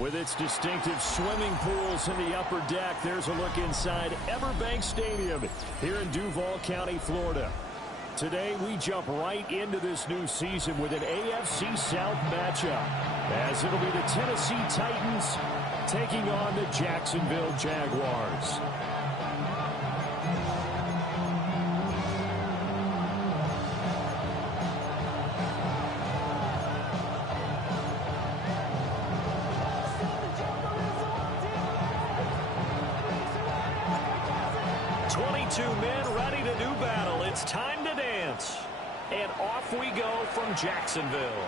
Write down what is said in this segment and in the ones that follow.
With its distinctive swimming pools in the upper deck, there's a look inside Everbank Stadium here in Duval County, Florida. Today, we jump right into this new season with an AFC South matchup, as it'll be the Tennessee Titans taking on the Jacksonville Jaguars. Men ready to do battle. It's time to dance. And off we go from Jacksonville.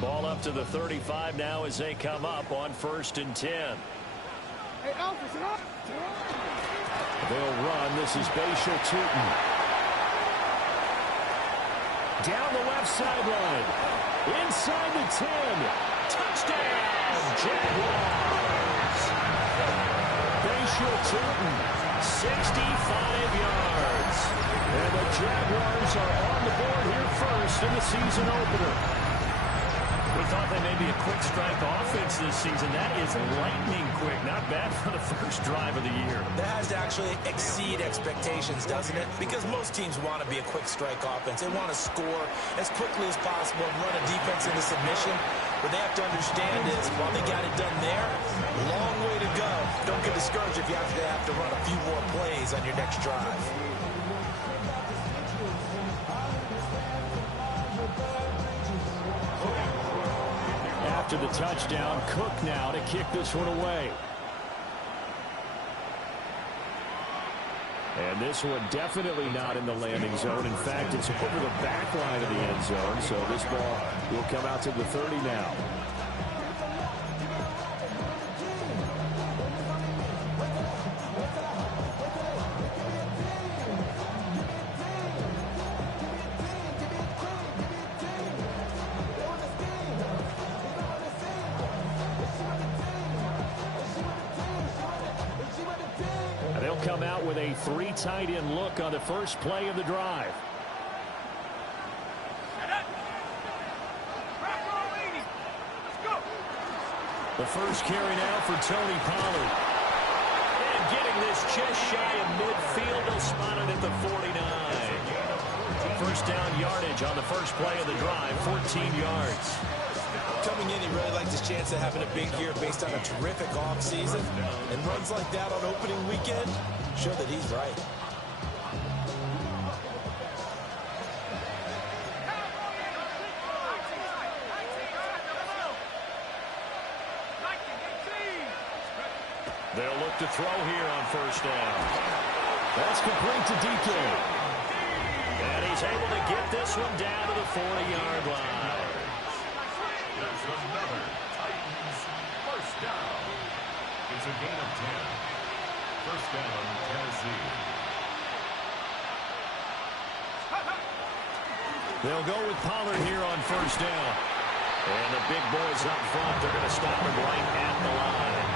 Ball up to the 35 now as they come up on 1st and 10. They'll run. This is Bashal Tootin. Down the left sideline. Inside the 10. Touchdown, Jaguars. Bashal Tootin, 65 yards. And the Jaguars are on the board here first in the season opener. We thought they may be a quick strike offense this season. That is lightning quick. Not bad for the first drive of the year. That has to actually exceed expectations, doesn't it? Because most teams want to be a quick strike offense. They want to score as quickly as possible and run a defense into submission. What they have to understand is, while they got it done there, long way to go. Don't get discouraged if you have to run a few more plays on your next drive. After the touchdown, Cook now to kick this one away. And this one definitely not in the landing zone. In fact, it's over the back line of the end zone. So this ball will come out to the 30 now. Come out with a 3 tight end look on the first play of the drive. The first carry now for Tony Pollard. And getting this just shy of midfield, they'll spot it at the 49. First down yardage on the first play of the drive, 14 yards. Coming in, he really likes his chance of having a big year based on a terrific offseason. And runs like that on opening weekend show that he's right. They'll look to throw here on first down. That's complete to DK. And he's able to get this one down to the 40-yard line. That's another Titans first down. It's a gain of 10. First down, Tennessee. They'll go with Pollard here on first down. And the big boys up front, they're going to stop him right at the line.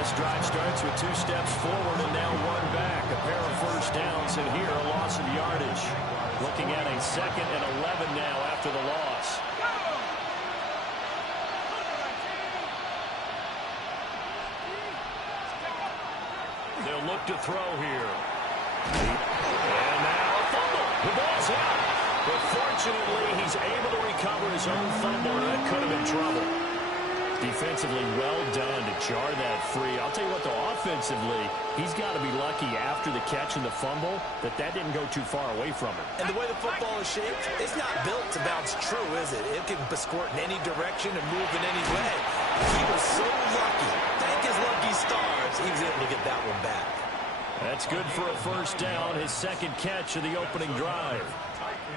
This drive starts with 2 steps forward and now 1 back. A pair of first downs, and here a loss of yardage. Looking at a 2nd and 11 now after the loss. They'll look to throw here. And now a fumble. The ball's out. But fortunately, he's able to recover his own fumble. That could have been trouble. Defensively, well done to jar that free. I'll tell you what, though, offensively, he's got to be lucky after the catch and the fumble that didn't go too far away from him. And the way the football is shaped, it's not built to bounce true, is it? It can squirt in any direction and move in any way. He was so lucky. Thank his lucky stars, he was able to get that one back. That's good for a first down, his 2nd catch of the opening drive.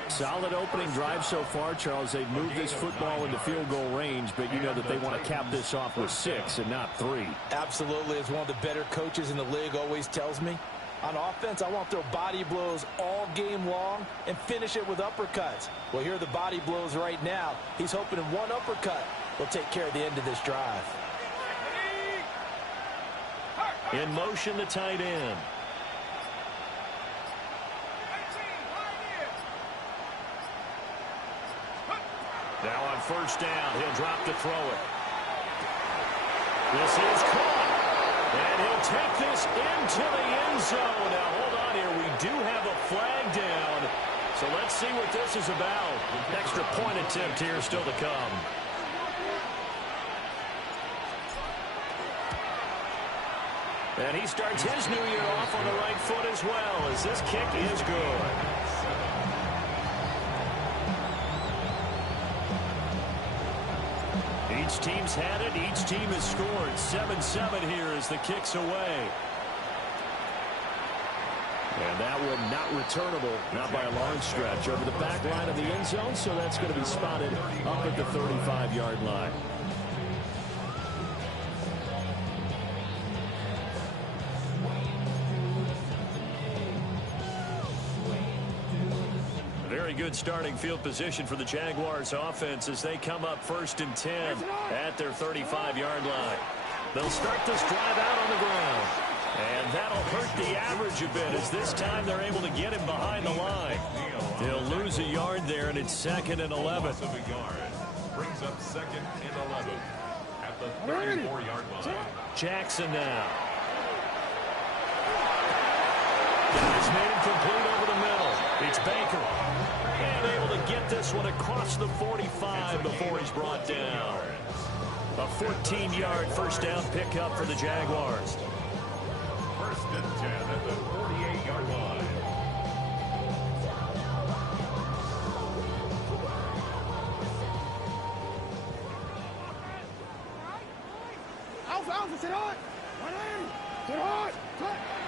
Solid opening drive so far, Charles. They've moved this football into field goal range, but you know that they want to cap this off with 6 and not 3. Absolutely. As one of the better coaches in the league always tells me, on offense, I want to throw body blows all game long and finish it with uppercuts. Well, here are the body blows right now. He's hoping in one uppercut will take care of the end of this drive. In motion, the tight end. Now on first down, he'll drop to throw it. This is caught. And he'll take this into the end zone. Now, hold on here. We do have a flag down. So let's see what this is about. Extra point attempt here still to come. And he starts his new year off on the right foot as well, as this kick is good. Each team's had it. Each team has scored. 7-7 here as the kick's away. And that one not returnable, not by a long stretch. Over the back line of the end zone, so that's going to be spotted up at the 35-yard line. Very good starting field position for the Jaguars offense as they come up 1st and 10 at their 35-yard line. They'll start this drive out on the ground. And that'll hurt the average a bit as this time they're able to get him behind the line. They'll lose a yard there, and it's 2nd and 11. Brings up 2nd and 11 at the 34-yard line. Jackson now. Guys made him complete over the middle. It's Baker. And able to get this one across the 45 before he's brought down. A 14-yard first down pickup for the Jaguars. 1st and 10 at the 48-yard line.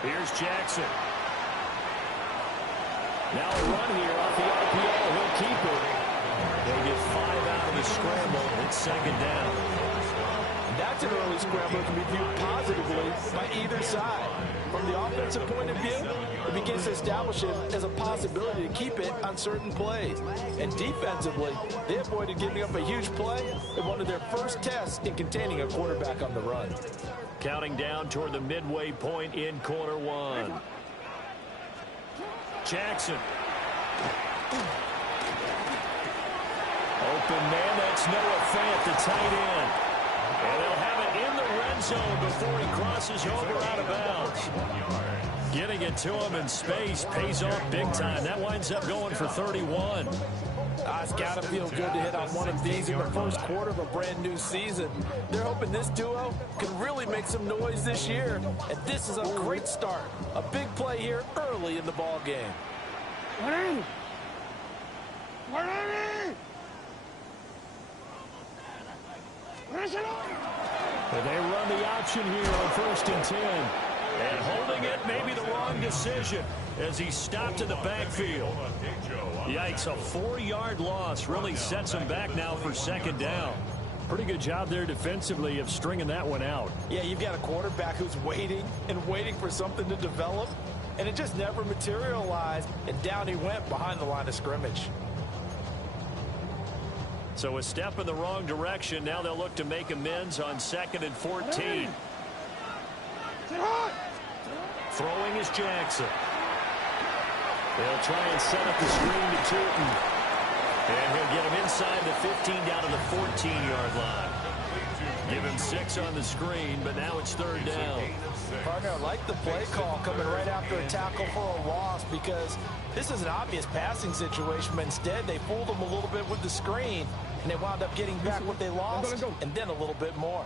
Here's Jackson. Now a run here off the RPO. He'll keep it. They'll get 5 out of the scramble. It's 2nd down. That's an early scramble that can be viewed positively by either side. From the offensive point of view, it begins to establish it as a possibility to keep it on certain plays. And defensively, they avoided giving up a huge play in one of their first tests in containing a quarterback on the run. Counting down toward the midway point in quarter 1. Jackson. Open man, that's Noah Fant, the tight end. And they'll have it in the red zone before he crosses over out of bounds. Getting it to him in space pays off big time. That winds up going for 31. It's got to feel good to hit on one of these in the first quarter of a brand new season. They're hoping this duo can really make some noise this year. And this is a great start. A big play here early in the ball game. And they run the option here on 1st and 10. And holding it may be the wrong decision as he stopped in the backfield. Yikes, a 4-yard loss really sets him back now for second down. Pretty good job there defensively of stringing that one out. Yeah, you've got a quarterback who's waiting and waiting for something to develop, and it just never materialized, and down he went behind the line of scrimmage. So a step in the wrong direction. Now they'll look to make amends on 2nd and 14. Throwing is Jackson. They'll try and set up the screen to Tootin. And he'll get him inside the 15 down to the 14-yard line. Give him 6 on the screen, but now it's 3rd down. Partner, I like the play call coming right after a tackle for a loss, because this is an obvious passing situation, but instead they fooled him a little bit with the screen, and they wound up getting back what they lost, and then a little bit more.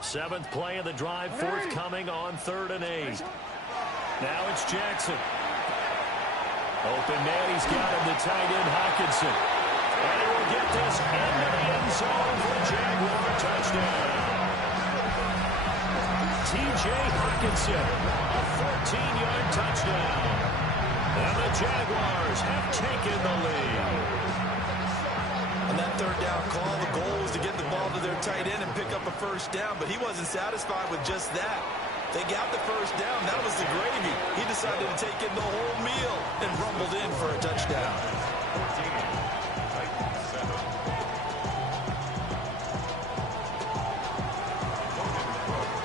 7th play of the drive forthcoming on 3rd and 8. Now it's Jackson. Open man, he's got him, the tight end Hockenson. And he will get this into the end zone for a Jaguar touchdown. T.J. Hockenson, a 14-yard touchdown. And the Jaguars have taken the lead. On that 3rd down call, the goal was to get the ball to their tight end and pick up a 1st down, but he wasn't satisfied with just that. They got the 1st down. That was the gravy. He decided to take in the whole meal and rumbled in for a touchdown.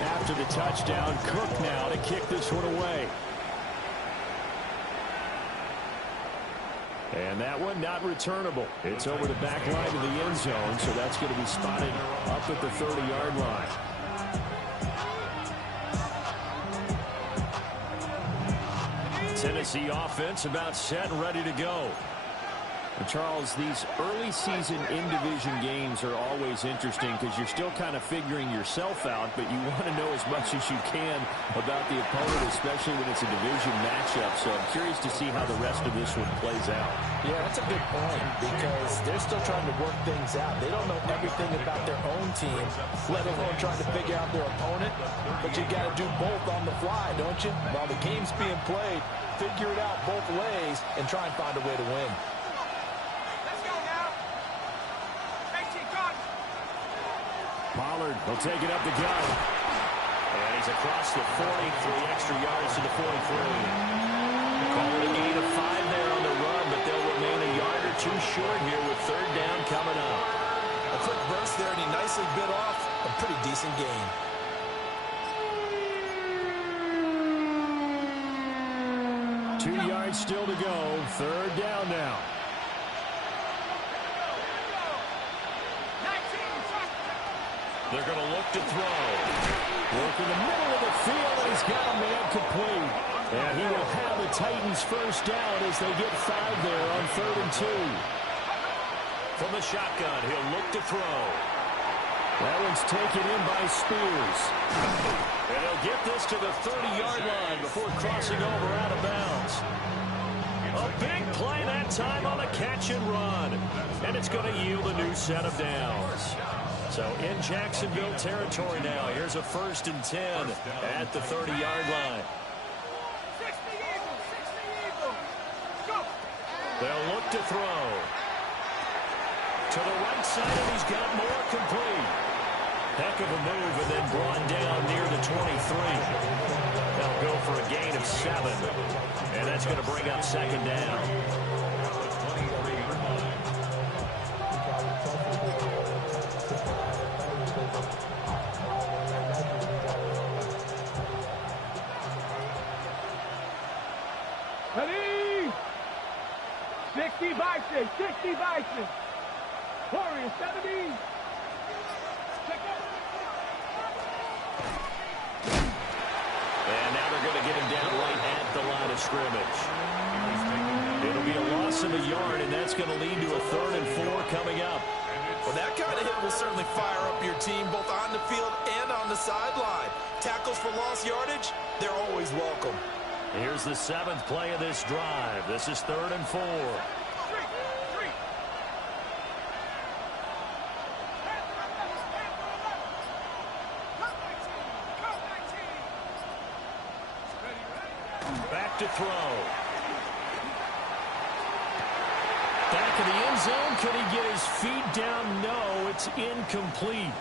After the touchdown, Cook now to kick this one away. And that one not returnable. It's over the back line of the end zone, so that's going to be spotted up at the 30-yard line. Tennessee offense about set and ready to go. And Charles, these early season in-division games are always interesting because you're still kind of figuring yourself out, but you want to know as much as you can about the opponent, especially when it's a division matchup. So I'm curious to see how the rest of this one plays out. Yeah, that's a good point, because they're still trying to work things out. They don't know everything about their own team, let alone trying to figure out their opponent. But you got to do both on the fly, don't you? While the game's being played, figure it out both ways and try and find a way to win. Pollard will take it up the gut. And he's across the 40, 3 extra yards to the 43. Call it a gain of 5 there on the run, but they'll remain a yard or 2 short here with 3rd down coming up. A quick burst there, and he nicely bit off a pretty decent gain. Two yards still to go. 3rd down now. They're going to look to throw. Work in the middle of the field, and he's got a man complete. And he will have the Titans 1st down as they get 5 there on 3rd and 2. From the shotgun, he'll look to throw. That one's taken in by Spears. And he'll get this to the 30-yard line before crossing over out of bounds. A big play that time on a catch and run. And it's going to yield a new set of downs. So in Jacksonville territory now. Here's a 1st and 10 at the 30-yard line. They'll look to throw. To the right side, and he's got more complete. Heck of a move, and then brought down near the 23. They'll go for a gain of 7. And that's going to bring up 2nd down. Ready? 60 Bison, 60 Bison. Warriors, 70. And now they're going to get him down right at the line of scrimmage. It'll be a loss of a yard, and that's going to lead to a 3rd and 4 coming up. Well, that kind of hit will certainly fire up your team both on the field and on the sideline. Tackles for lost yardage, they're always welcome. Here's the 7th play of this drive. This is 3rd and 4. look to throw. Back in the end zone. Can he get his feet down? No, it's incomplete.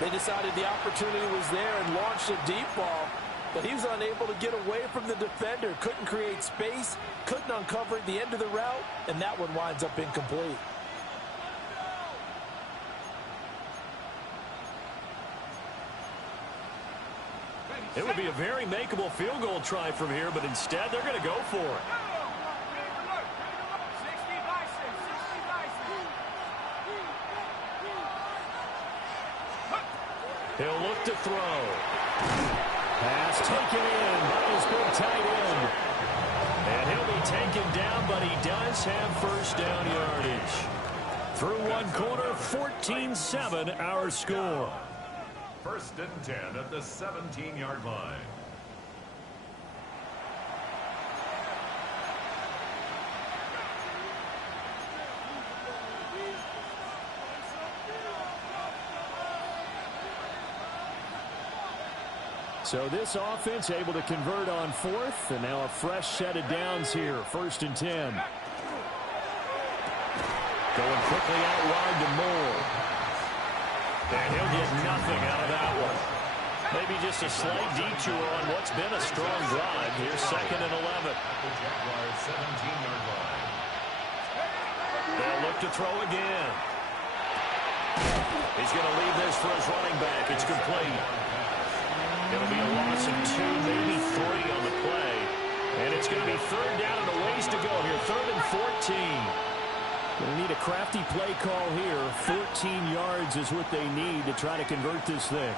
They decided the opportunity was there and launched a deep ball, but he was unable to get away from the defender. Couldn't create space, couldn't uncover the end of the route, and that one winds up incomplete. It would be a very makeable field goal try from here, but instead they're going to go for it. He'll look to throw. Pass taken in by his big tight end. And he'll be taken down, but he does have first down yardage. Through one quarter, 14-7 our score. First and 10 at the 17-yard line. So this offense able to convert on fourth, and now a fresh set of downs here. First and 10. Going quickly out wide to Moore. And he'll get nothing out of that one. Maybe just a slight detour on what's been a strong drive. Here's second and 11. They'll look to throw again. He's going to leave this for his running back. It's complete. It'll be a loss of 2, maybe 3 on the play. And it's going to be third down and a ways to go here. Third and 14. Going to need a crafty play call here. 14 yards is what they need to try to convert this thing.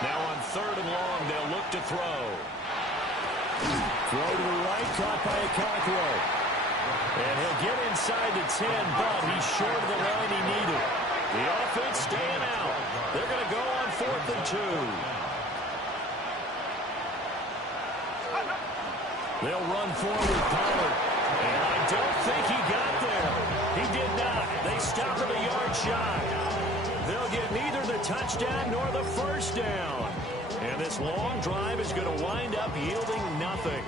Now on third and long, they'll look to throw. Throw to the right, caught by Okonkwo. And he'll get inside the 10, but he's short of the line he needed. The offense staying out. They're going to go on fourth and 2. They'll run forward with Pollard. And I don't think he got there. He did not. They stop him a yard shy. They'll get neither the touchdown nor the first down. And this long drive is going to wind up yielding nothing.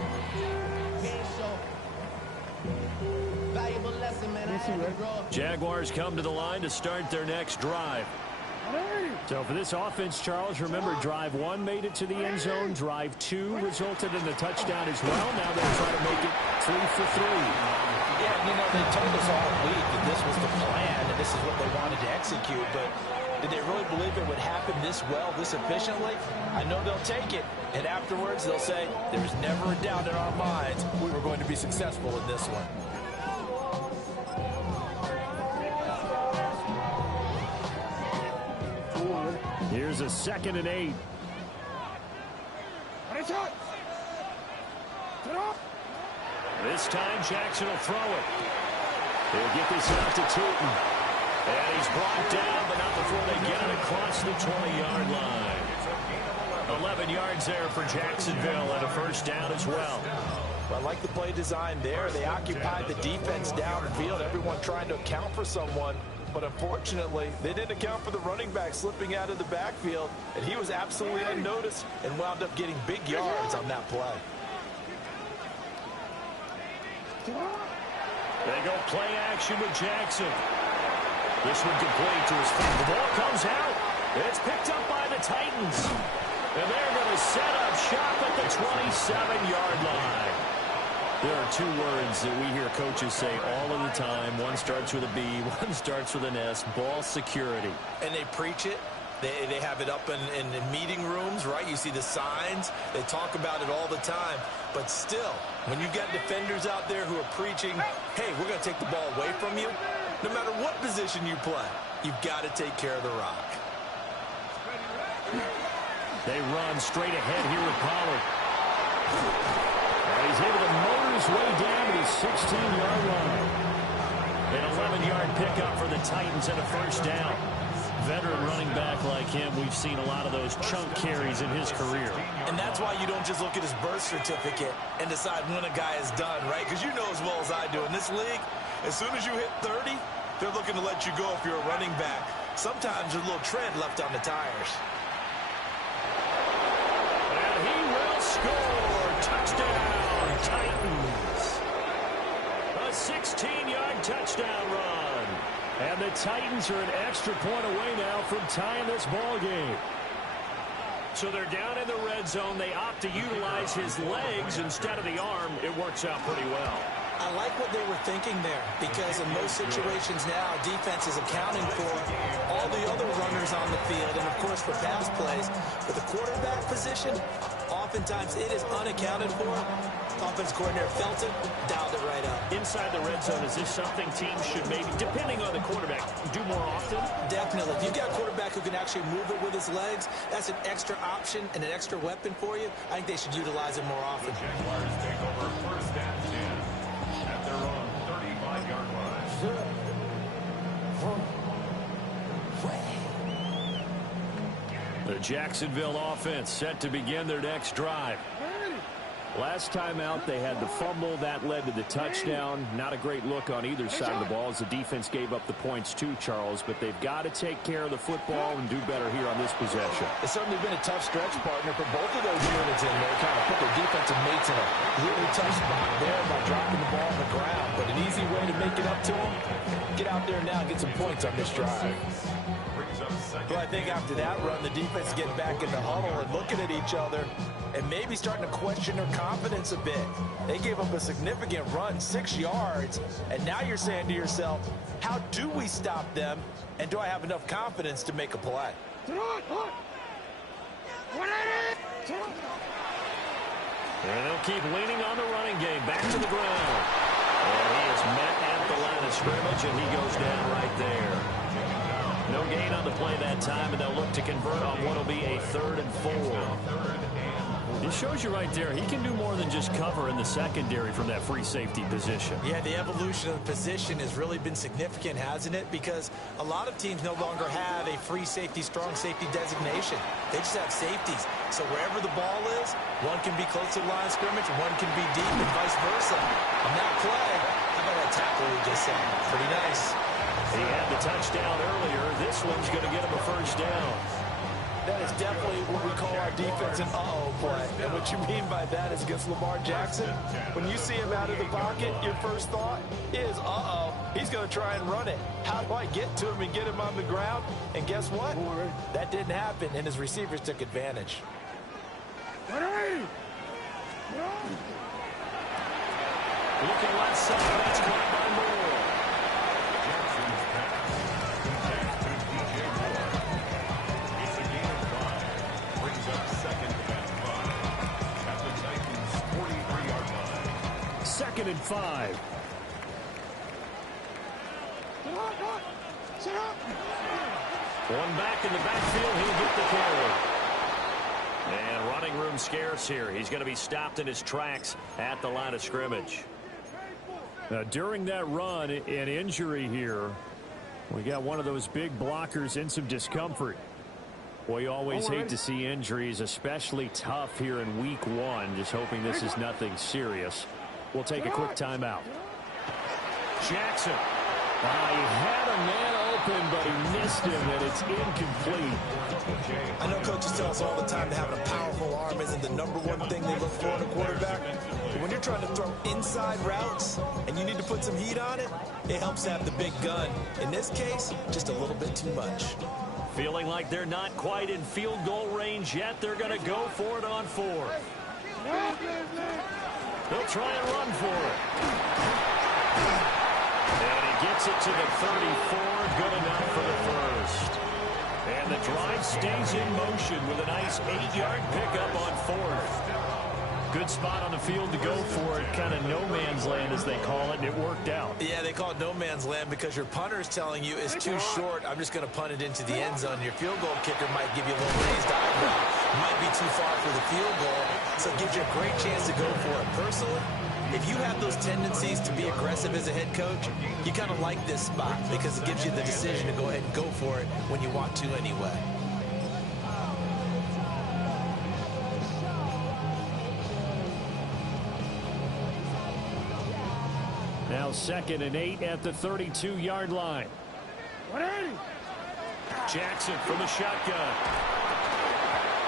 Jaguars come to the line to start their next drive. So for this offense, Charles, remember drive 1 made it to the end zone. Drive 2 resulted in a touchdown as well. Now they'll try to make it 3 for 3. Yeah, you know, they told us all week that this was the plan and this is what they wanted to execute, but did they really believe it would happen this well, this efficiently? I know they'll take it, and afterwards they'll say, there's never a doubt in our minds we were going to be successful in this one. Here's a second and 8. This time Jackson will throw it. He'll get this out to Tootin. And he's brought down, but not before they get it across the 20-yard line. 11 yards there for Jacksonville and a first down as well. I like the play design there. They occupied the defense downfield, everyone trying to account for someone. But unfortunately, they didn't account for the running back slipping out of the backfield, and he was absolutely unnoticed and wound up getting big yards on that play. They go play action with Jackson. This one complete to his feet. The ball comes out. It's picked up by the Titans. And they're going to set up shop at the 27-yard line. There are 2 words that we hear coaches say all of the time. One starts with a B, one starts with an S, ball security. And they preach it. They have it up in meeting rooms, right? You see the signs. They talk about it all the time. But still, when you've got defenders out there who are preaching, hey, we're going to take the ball away from you, no matter what position you play, you've got to take care of the rock. They run straight ahead here with Pollard. He's able to motor his way down to the 16-yard line. An 11-yard pickup for the Titans and a first down. Veteran running back like him, we've seen a lot of those chunk carries in his career. And that's why you don't just look at his birth certificate and decide when a guy is done, right? Because you know as well as I do, in this league, as soon as you hit 30, they're looking to let you go if you're a running back. Sometimes there's a little tread left on the tires. Titans. A 16-yard touchdown run. And the Titans are an extra point away now from tying this ball game. So they're down in the red zone. They opt to utilize his legs instead of the arm. It works out pretty well. I like what they were thinking there, because in most situations now, defense is accounting for all the other runners on the field and, of course, for pass plays. For the quarterback position, oftentimes it is unaccounted for. Offense coordinator felt it, dialed it right up. Inside the red zone, is this something teams should maybe, depending on the quarterback, do more often? Definitely. If you've got a quarterback who can actually move it with his legs, that's an extra option and an extra weapon for you. I think they should utilize it more often. The Jaguars take over first and 10 at their own 35-yard line. The Jacksonville offense set to begin their next drive. Last time out, they had the fumble. That led to the touchdown. Not a great look on either side of the ball as the defense gave up the points too, Charles. But they've got to take care of the football and do better here on this possession. It's certainly been a tough stretch, partner, for both of those units in there. Kind of put their defensive mates in a really tough spot there by dropping the ball on the ground. But an easy way to make it up to them, get out there now and get some points on this drive. Well, I think after that run, the defense getting back in the huddle and looking at each other and maybe starting to question their confidence a bit. They gave up a significant run, 6 yards, and now you're saying to yourself, how do we stop them, and do I have enough confidence to make a play? And they'll keep leaning on the running game. Back to the ground. And he is met at the line of scrimmage, and he goes down right there. No gain on the play that time, and they'll look to convert on what will be a 3rd and 4. This shows you right there, he can do more than just cover in the secondary from that free safety position. Yeah, the evolution of the position has really been significant, hasn't it? Because a lot of teams no longer have a free safety, strong safety designation. They just have safeties. So wherever the ball is, one can be close to the line of scrimmage, one can be deep, and vice versa. On that play, how about that tackle we just saw? Pretty nice. He had the touchdown earlier. This one's going to get him a first down. That is definitely what we call our defense an uh-oh play. And what you mean by that is against Lamar Jackson, when you see him out of the pocket, your first thought is, uh-oh, he's going to try and run it. How do I get to him and get him on the ground? And guess what? That didn't happen, and his receivers took advantage. Looking left side, that's caught by Moore. Jackson's pass. Back to DJ Moore. It's a gain of 5. Brings up second and 5 at the Titans' 43-yard line. 2nd and 5. One back in the backfield, he'll get the carry. And running room scarce here. He's going to be stopped in his tracks at the line of scrimmage. During that run, an injury here. We got one of those big blockers in some discomfort. Well, you always hate to see injuries, especially tough here in week 1. Just hoping this is nothing serious. We'll take a quick timeout. Jackson. He had a man open, but he missed him, and it's incomplete. I know coaches tell us all the time that having a powerful arm isn't the #1 thing they look for in a quarterback. But when you're trying to throw inside routes and you need to put some heat on it, it helps to have the big gun. In this case, just a little bit too much. Feeling like they're not quite in field goal range yet. They're going to go for it on 4th. They'll try and run for it. And he gets it to the 34. Good enough for the first. And the drive stays in motion with a nice 8-yard pickup on 4th. Good spot on the field to go for it. Kind of no man's land, as they call it, and it worked out. Yeah, they call it no man's land because your punter's telling you it's too short. I'm just going to punt it into the end zone. Your field goal kicker might give you a little raised eyebrow. Might be too far for the field goal, so it gives you a great chance to go for it. Personally, if you have those tendencies to be aggressive as a head coach, you kind of like this spot because it gives you the decision to go ahead and go for it when you want to anyway. Now 2nd and 8 at the 32-yard line. Jackson from the shotgun.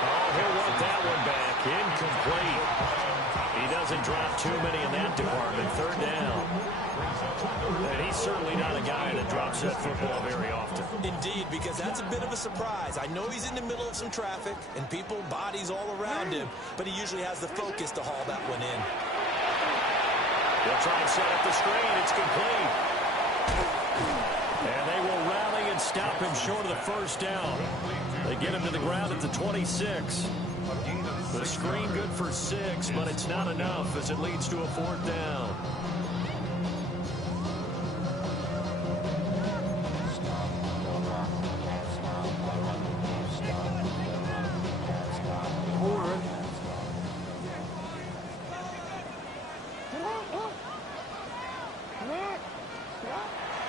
Oh, he'll want that one back. Incomplete. He does hasn't dropped too many in that department. Third down. And he's certainly not a guy that drops that football very often. Indeed, because that's a bit of a surprise. I know he's in the middle of some traffic and people, bodies all around him, but he usually has the focus to haul that one in. They'll try and set up the screen. It's complete. And they will rally and stop him short of the first down. They get him to the ground at the 26. The screen good for 6, but it's not enough as it leads to a 4th down.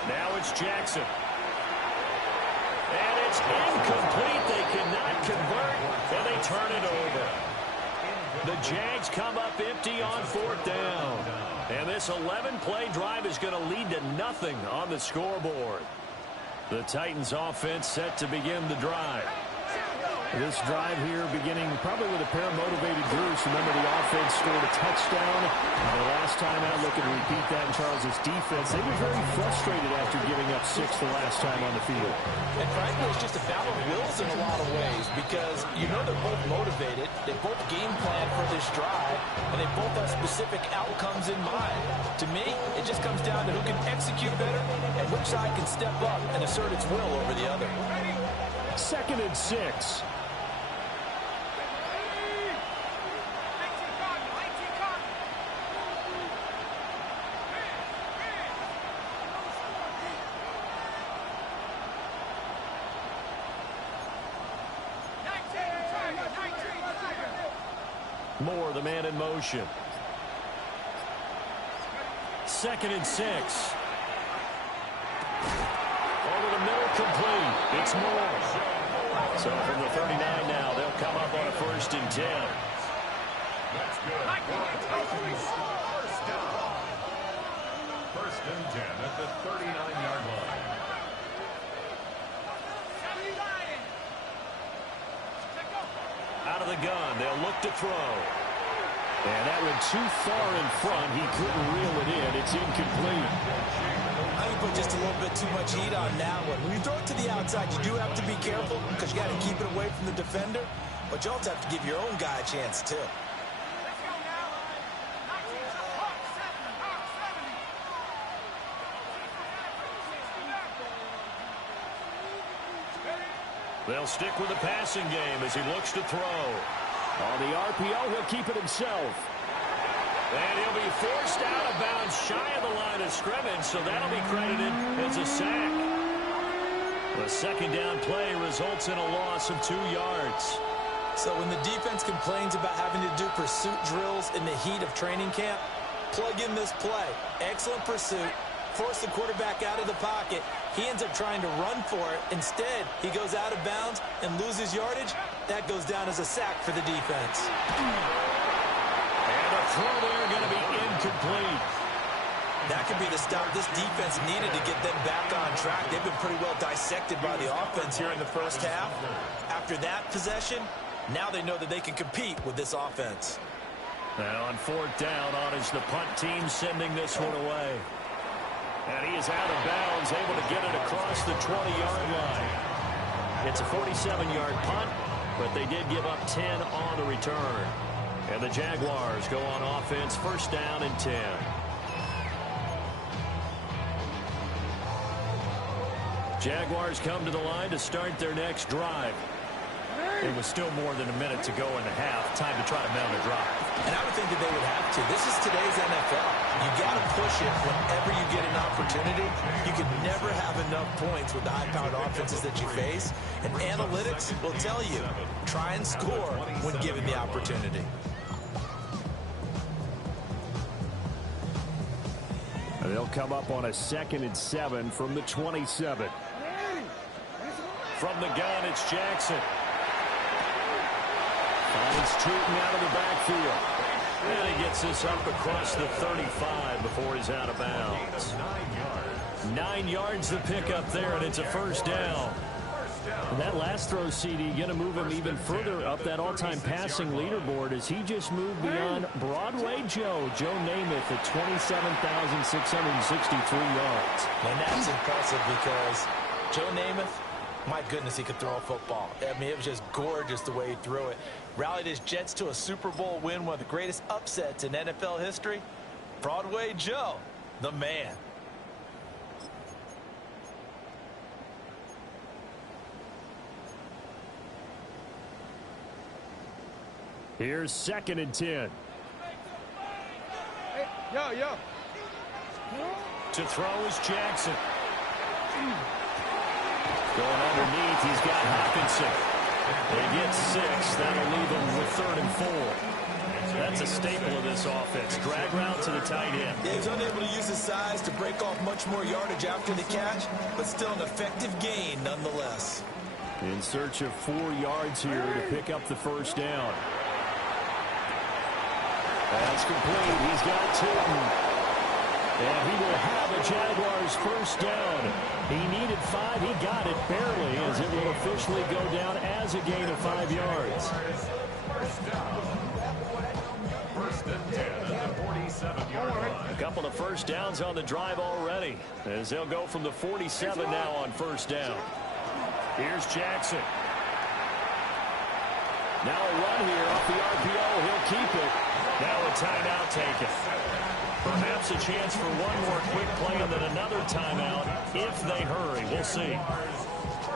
Now it's Jackson. And it's incomplete. They cannot convert, and they turn it over. The Jags come up empty on 4th down. And this 11-play drive is going to lead to nothing on the scoreboard. The Titans offense set to begin the drive. This drive here beginning probably with a pair of motivated groups. Remember, the offense scored a touchdown. The last time out, looking to repeat that in Charles' defense. They were very frustrated after giving up 6 the last time on the field. And frankly, it's just a battle of wills in a lot of ways because you know they're both motivated. They both game plan for this drive, and they both have specific outcomes in mind. To me, it just comes down to who can execute better and which side can step up and assert its will over the other. 2nd and 6. Moore, the man in motion. 2nd and 6. Over the middle, complete. It's Moore. So from the 39 now, they'll come up on a 1st and 10. That's good. 1st and 10 at the 39-yard line. Out of the gun, they'll look to throw. And that went too far in front. He couldn't reel it in. It's incomplete. I think put just a little bit too much heat on that one. When you throw it to the outside, you do have to be careful because you got to keep it away from the defender. But you also have to give your own guy a chance, too. They'll stick with the passing game as he looks to throw. On the RPO, he'll keep it himself. And he'll be forced out of bounds shy of the line of scrimmage, so that'll be credited as a sack. The 2nd down play results in a loss of 2 yards. So when the defense complains about having to do pursuit drills in the heat of training camp, plug in this play. Excellent pursuit. Force the quarterback out of the pocket. He ends up trying to run for it. Instead, he goes out of bounds and loses yardage. That goes down as a sack for the defense. And the throw there going to be incomplete. That could be the stop this defense needed to get them back on track. They've been pretty well dissected by the offense here in the first half. After that possession, now they know that they can compete with this offense. Now on 4th down, on is the punt team sending this one away. And he is out of bounds, able to get it across the 20-yard line. It's a 47-yard punt, but they did give up 10 on the return. And the Jaguars go on offense, 1st down and 10. Jaguars come to the line to start their next drive. It was still more than a minute to go in the half. Time to try to mount a drive. And I would think that they would have to. This is today's NFL. You got to push it whenever you get an opportunity. You can never have enough points with the high-powered offenses that you face. And analytics will tell you, try and score when given the opportunity. They'll come up on a 2nd and 7 from the 27. From the gun, it's Jackson. Finds Tootin out of the backfield. And he gets this up across the 35 before he's out of bounds. 9 yards the pickup there, and it's a 1st down. And that last throw, CD, going to move him even further up that all-time passing leaderboard as he just moved beyond Broadway Joe Namath at 27,663 yards. And that's impressive because Joe Namath, my goodness, he could throw a football. I mean, it was just gorgeous the way he threw it. Rallied his Jets to a Super Bowl win, one of the greatest upsets in NFL history. Broadway Joe, the man. Here's 2nd and 10. Hey, yo. To throw is Jackson. Going underneath, he's got Hopkinson. They get 6. That'll leave him with 3rd and 4. That's a staple of this offense. Drag route to the tight end. Yeah, he's unable to use his size to break off much more yardage after the catch, but still an effective gain nonetheless. In search of 4 yards here to pick up the first down. That's complete. He's got Titans. And he will have a Jaguars first down. He needed 5. He got it barely as it will officially go down as a gain of 5 yards. First down. 1st and 10 at the 47-yard line. A couple of first downs on the drive already as they'll go from the 47 now on first down. Here's Jackson. Now a run here off the RPO. He'll keep it. Now a timeout taken. Perhaps a chance for one more quick play and then another timeout if they hurry. We'll see.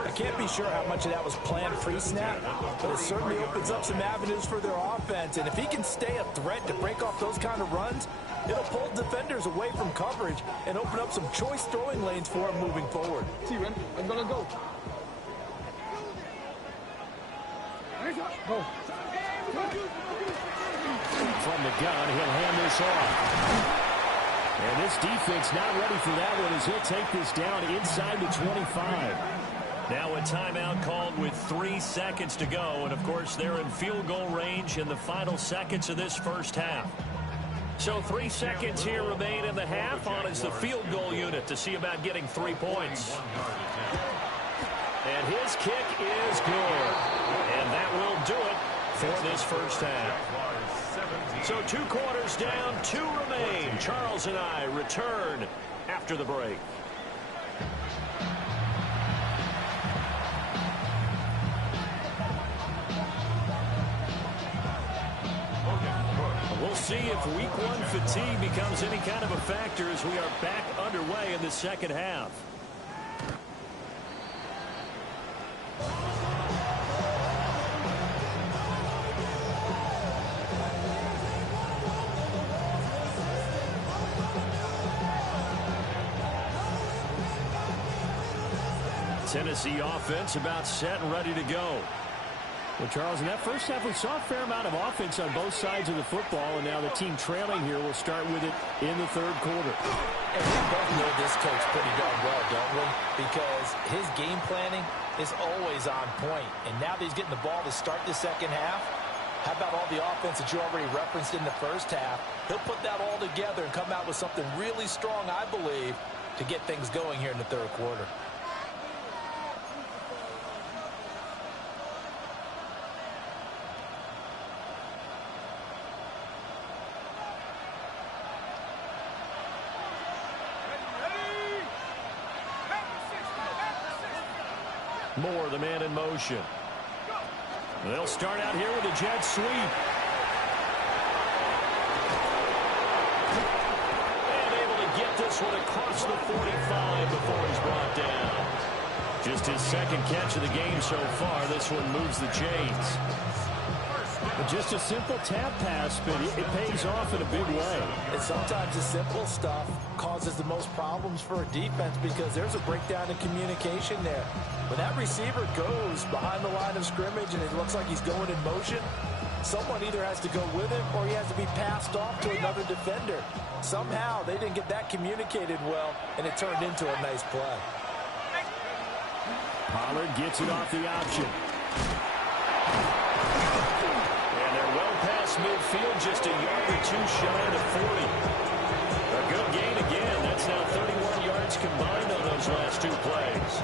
I can't be sure how much of that was planned pre-snap, but it certainly opens up some avenues for their offense. And if he can stay a threat to break off those kind of runs, it'll pull defenders away from coverage and open up some choice throwing lanes for him moving forward. See, Ren, I'm gonna go. Go. From the gun, he'll hand this off. And this defense not ready for that one as he'll take this down inside the 25. Now a timeout called with 3 seconds to go. And, of course, they're in field goal range in the final seconds of this first half. So 3 seconds here remain in the half on as the field goal unit to see about getting 3 points. And his kick is good. And that will do it for this first half. So 2 quarters down, 2 remain. Charles and I return after the break. We'll see if week 1 fatigue becomes any kind of a factor as we are back underway in the second half. Tennessee offense about set and ready to go. Well, Charles, in that first half, we saw a fair amount of offense on both sides of the football, and now the team trailing here will start with it in the 3rd quarter. And we both know this coach pretty darn well, don't we? Because his game planning is always on point. And now that he's getting the ball to start the second half, how about all the offense that you already referenced in the first half? He'll put that all together and come out with something really strong, I believe, to get things going here in the 3rd quarter. Moore, the man in motion. They'll start out here with a jet sweep. And able to get this one across the 45 before he's brought down. Just his 2nd catch of the game so far. This one moves the chains. Just a simple tap pass, but it pays off in a big way. And sometimes the simple stuff causes the most problems for a defense because there's a breakdown in communication there. When that receiver goes behind the line of scrimmage and it looks like he's going in motion, someone either has to go with him or he has to be passed off to another defender. Somehow they didn't get that communicated well, and it turned into a nice play. Pollard gets it off the option. Midfield just a yard or 2 shy of 40. A good gain again. That's now 31 yards combined on those last 2 plays.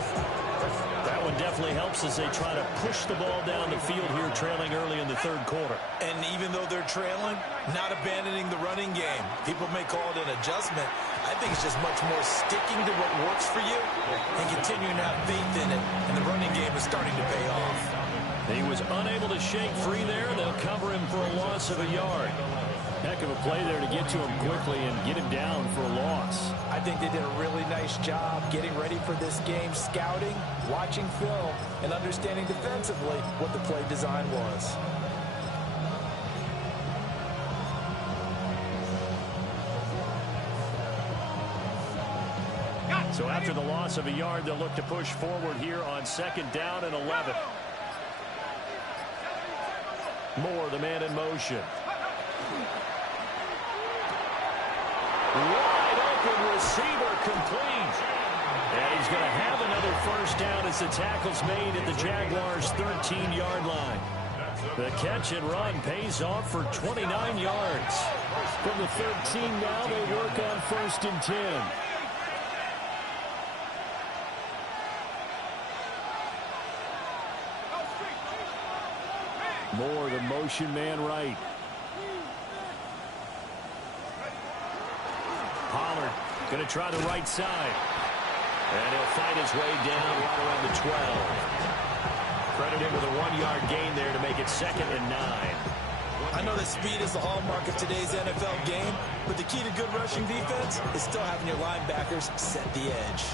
That one definitely definitely helps as they try to push the ball down the field here, trailing early in the third quarter. And even though they're trailing, not abandoning the running game. People may call it an adjustment. I think it's just much more sticking to what works for you and continuing to have faith in it. And the running game is starting to pay off. He was unable to shake free there. They'll cover him for a loss of a yard. Heck of a play there to get to him quickly and get him down for a loss. I think they did a really nice job getting ready for this game, scouting, watching film, and understanding defensively what the play design was. So after the loss of a yard, they'll look to push forward here on 2nd down and 11. Moore, the man in motion. Wide open receiver, complete. And he's going to have another first down as the tackle's made at the Jaguars' 13-yard line. The catch and run pays off for 29 yards. From the 13 now, they work on 1st and 10. Moore, the motion man right. Pollard going to try the right side. And he'll fight his way down right around the 12. Credited with a 1-yard gain there to make it 2nd and 9. I know that speed is the hallmark of today's NFL game, but the key to good rushing defense is still having your linebackers set the edge.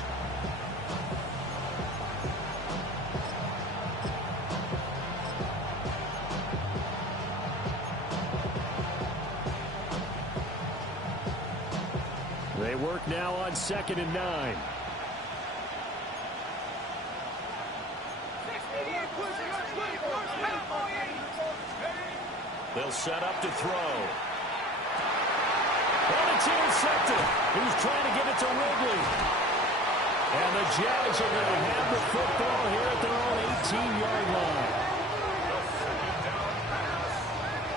They work now on 2nd and 9. They'll set up to throw. And it's intercepted. He's trying to get it to Ridley. And the Jags are going to have the football here at their own 18-yard line.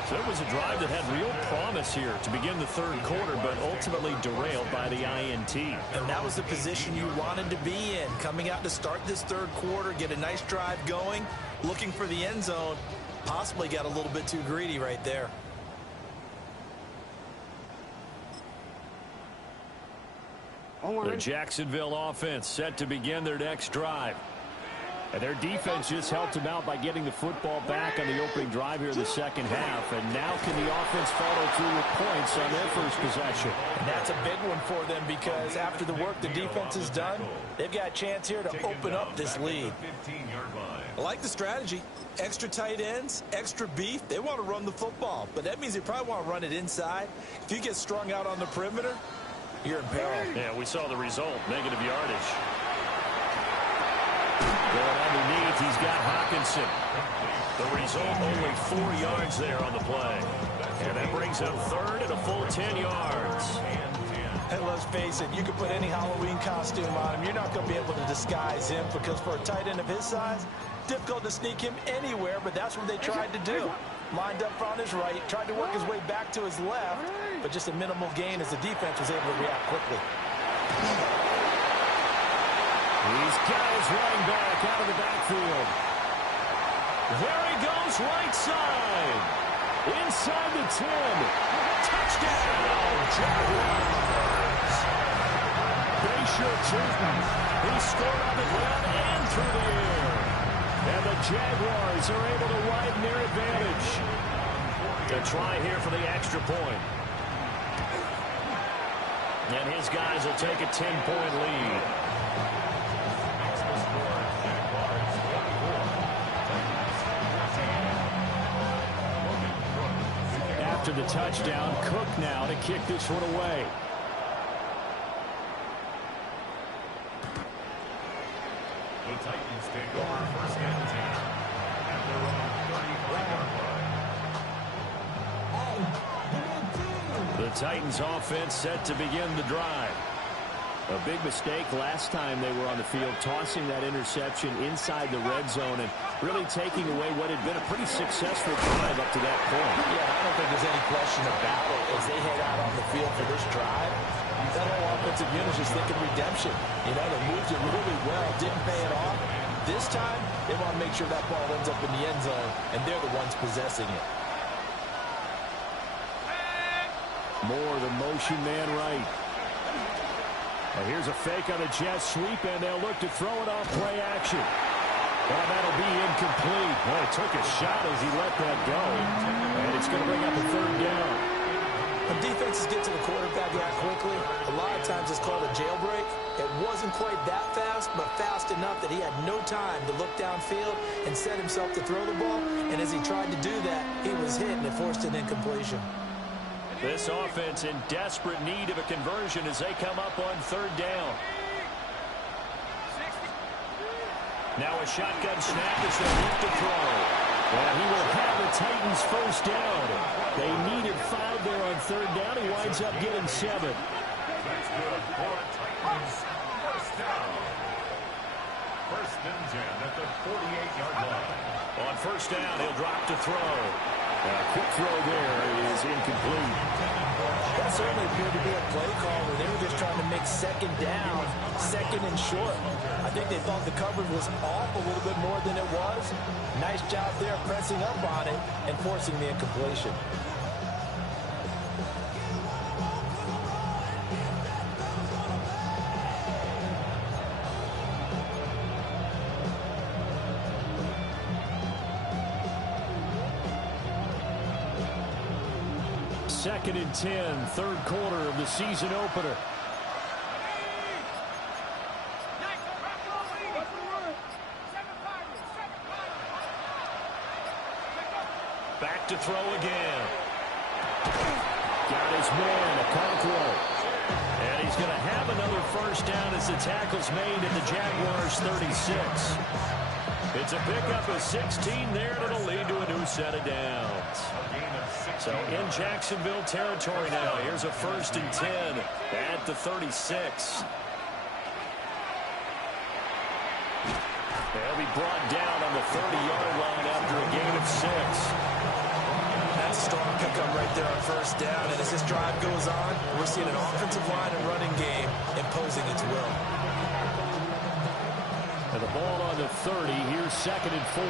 So it was a drive that had real promise here to begin the third quarter, but ultimately derailed by the INT. And that was the position you wanted to be in. Coming out to start this third quarter, get a nice drive going, looking for the end zone. Possibly got a little bit too greedy right there. The Jacksonville offense set to begin their next drive. And their defense just helped them out by getting the football back on the opening drive here in the second half. And now can the offense follow through with points on their first possession? And that's a big one for them because after the work the defense has done, they've got a chance here to open up this lead. I like the strategy. Extra tight ends, extra beef. They want to run the football, but that means they probably want to run it inside. If you get strung out on the perimeter, you're in peril. Yeah, we saw the result. Negative yardage. Going underneath, he's got Hawkinson. The result, only 4 yards there on the play. And that brings up 3rd and a full 10 yards. And let's face it, you can put any Halloween costume on him. You're not going to be able to disguise him because for a tight end of his size, difficult to sneak him anywhere, but that's what they tried to do. Lined up on his right, tried to work his way back to his left, but just a minimal gain as the defense was able to react quickly. He's got his running back out of the backfield. There he goes, right side. Inside the 10. Touchdown, Jaguars. Titans. He scored on the ground and through the air. And the Jaguars are able to widen their advantage. To try here for the extra point. And his guys will take a 10-point lead. After the touchdown, Cook now to kick this one away. The Titans take over 1st and 10 at their own 35-yard line. The Titans offense set to begin the drive. A big mistake last time they were on the field, tossing that interception inside the red zone and really taking away what had been a pretty successful drive up to that point. Yeah, I don't think there's any question about it. As they head out on the field for this drive, that whole offensive unit is just thinking redemption. You know, they moved it really well, didn't pay it off. This time, They want to make sure that ball ends up in the end zone, and they're the ones possessing it. More the motion man right. And here's a fake on the jet sweep, and they'll look to throw it off play action. Well, that'll be incomplete. Boy, he took a shot as he let that go. And it's going to bring up a third down. When defenses get to the quarterback that quickly, a lot of times it's called a jailbreak. It wasn't quite that fast, but fast enough that he had no time to look downfield and set himself to throw the ball. And as he tried to do that, he was hit, and it forced an incompletion. This offense in desperate need of a conversion as they come up on third down. Now a shotgun snap as they look to throw. And he will have the Titans first down. They needed 5 there on third down. He winds up getting 7. That's good for a Titans first down. First and 10 at the 48-yard line. On first down, he'll drop to throw. A quick throw there is incomplete. That certainly appeared to be a play call where they were just trying to make second down, second and short. I think they thought the coverage was off a little bit more than it was. Nice job there pressing up on it and forcing the incompletion. Second and 10, third quarter of the season opener. Back to throw again. Got his man, Okonkwo. And he's going to have another first down as the tackle's made at the Jaguars' 36. It's a pickup of 16 there, and it'll lead to a new set of downs. So in Jacksonville territory now. Here's a first and 10 at the 36. They'll be brought down on the 30-yard line after a gain of 6. That's a strong pickup right there on first down. And as this drive goes on, we're seeing an offensive line and running game imposing its will. And the ball on the 30. Here's second and 4.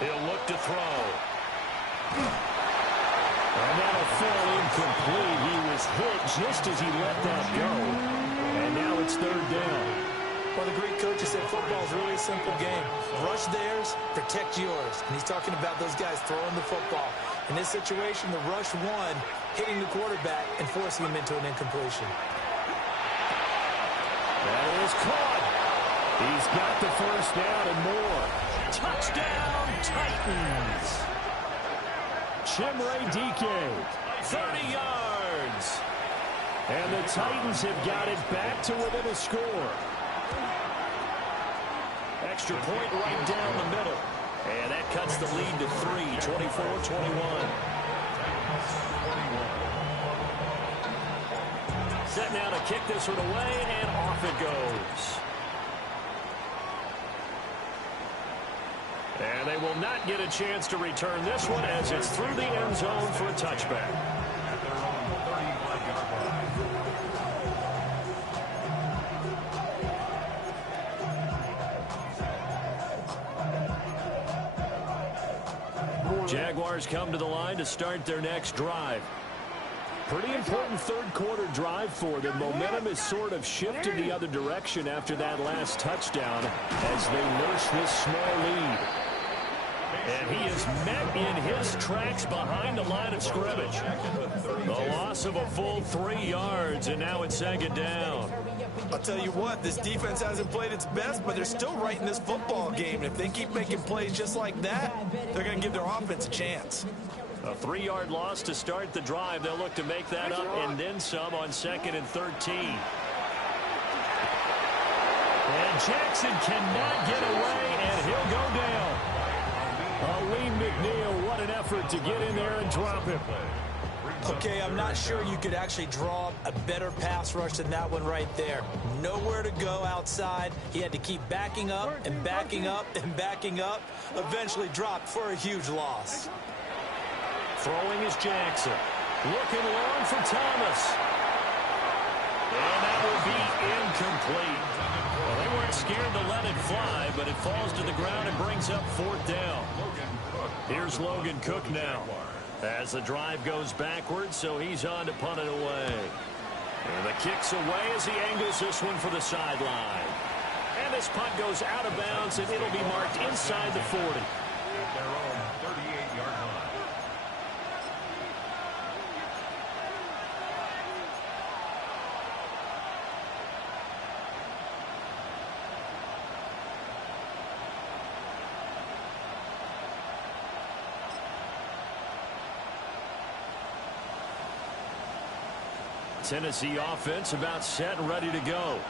He'll look to throw. And that'll fall incomplete. He was hit just as he let that go. And now it's third down. Well, the Greek coach has said football is really a simple game. Rush theirs, protect yours. And he's talking about those guys throwing the football. In this situation, the rush won, hitting the quarterback and forcing him into an incompletion. That is caught. He's got the first down and more. Touchdown, Titans. Chimere Dike, 30 yards. And the Titans have got it back to within a score. Extra point right down the middle. And that cuts the lead to 3, 24-21. Set now to kick this one away, and off it goes. And they will not get a chance to return this one as it's through the end zone for a touchback. At their own 35-yard line. Jaguars come to the line to start their next drive. Pretty important third quarter drive for them. Momentum is sort of shifted the other direction after that last touchdown as they nurse this small lead. And he is met in his tracks behind the line of scrimmage. The loss of a full 3 yards, and now it's second down. I'll tell you what, this defense hasn't played its best, but they're still right in this football game. And if they keep making plays just like that, they're going to give their offense a chance. A 3-yard loss to start the drive. They'll look to make that up and then some on second and 13. And Jackson cannot get away, and he'll go down. Aleem McNeil, what an effort to get in there and drop him. Okay, I'm not sure you could actually draw a better pass rush than that one right there. Nowhere to go outside. He had to keep backing up and backing up and backing up. Eventually dropped for a huge loss. Throwing is Jackson. Looking long for Thomas. And that will be incomplete. Well, they weren't scared to let it fly, but it falls to the ground and brings up fourth down. Here's Logan Cook now. As the drive goes backwards, so he's on to punt it away. And the kick's away as he angles this one for the sideline. And this punt goes out of bounds, and it'll be marked inside the 40. At their own 38-yard line. Tennessee offense about set and ready to go.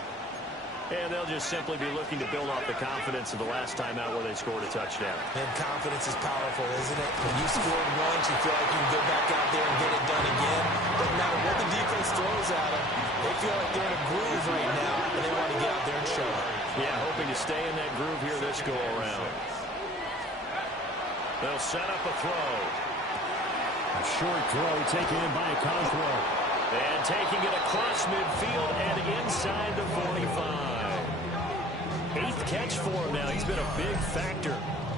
And they'll just simply be looking to build off the confidence of the last time out where they scored a touchdown. And confidence is powerful, isn't it? When you scored once, you feel like you can go back out there and get it done again. Doesn't matter what the defense throws at them. They feel like they're in a groove right now, and they want to get out there and show it. Yeah, hoping to stay in that groove here this go-around. They'll set up a throw. A short throw taken in by Okonkwo. And taking it across midfield and inside the 45. 8th catch for him now. He's been a big factor.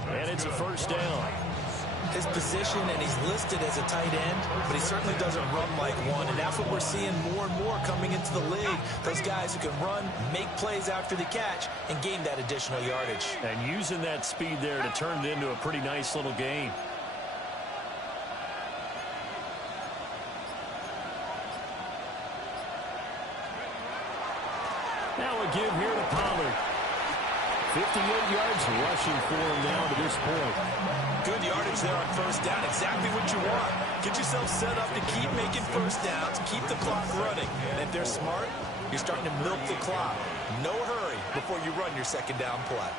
And it's a first down. His position, and he's listed as a tight end, but he certainly doesn't run like one. And that's what we're seeing more and more coming into the league. Those guys who can run, make plays after the catch, and gain that additional yardage. And using that speed there to turn it into a pretty nice little game. Now a give here to Pollard. 58 yards rushing for him now to this point. Good yardage there on first down. Exactly what you want. Get yourself set up to keep making first downs, keep the clock running. And if they're smart, you're starting to milk the clock. No hurry before you run your second down play.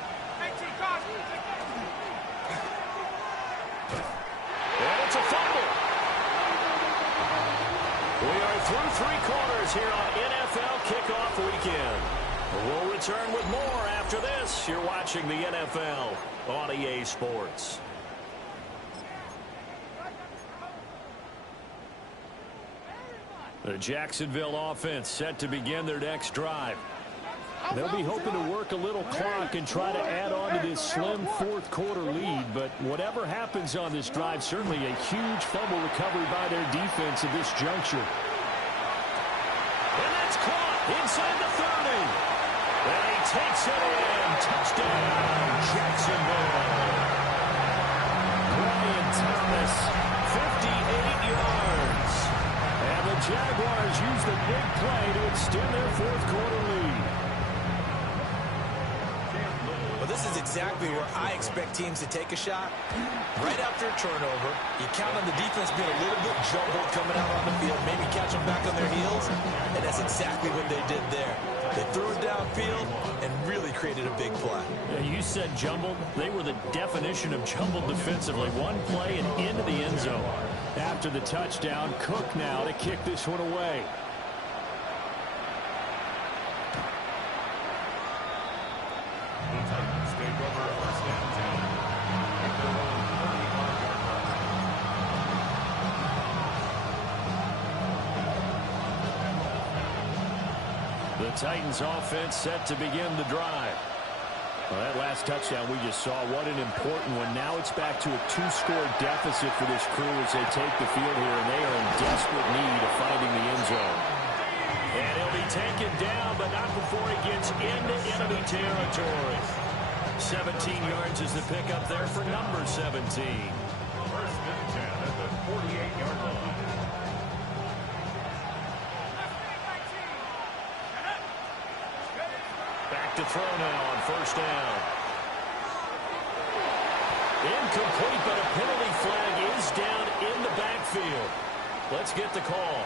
And it's a fumble. We are through 3 quarters here on NFL Kickoff Weekend. We'll return with more after this. You're watching the NFL on EA Sports. The Jacksonville offense set to begin their next drive. They'll be hoping to work a little clock and try to add on to this slim fourth quarter lead. But whatever happens on this drive, certainly a huge fumble recovery by their defense at this juncture. And that's caught inside the 30. And he takes it in. Touchdown, Jacksonville. Brian Thomas, 58 yards. And the Jaguars use the big play to extend their fourth quarter lead. Well, this is exactly where I expect teams to take a shot. Right after a turnover, you count on the defense being a little bit jumbled coming out on the field, maybe catch them back on their heels, and that's exactly what they did there. They threw it downfield and really created a big play. Yeah, you said jumbled. They were the definition of jumbled defensively. One play and into the end zone. After the touchdown, Cook now to kick this one away. The Titans take over first and 10. At their own 31-yard line. The Titans offense set to begin the drive. Well, that last touchdown we just saw, what an important one. Now it's back to a 2-score deficit for this crew as they take the field here, and they are in desperate need of finding the end zone. And he'll be taken down, but not before he gets into enemy territory. 17 yards is the pickup there for number 17. First and 10 at the 48-yard line. Back to throw now on first down. Incomplete, but a penalty flag is down in the backfield. Let's get the call.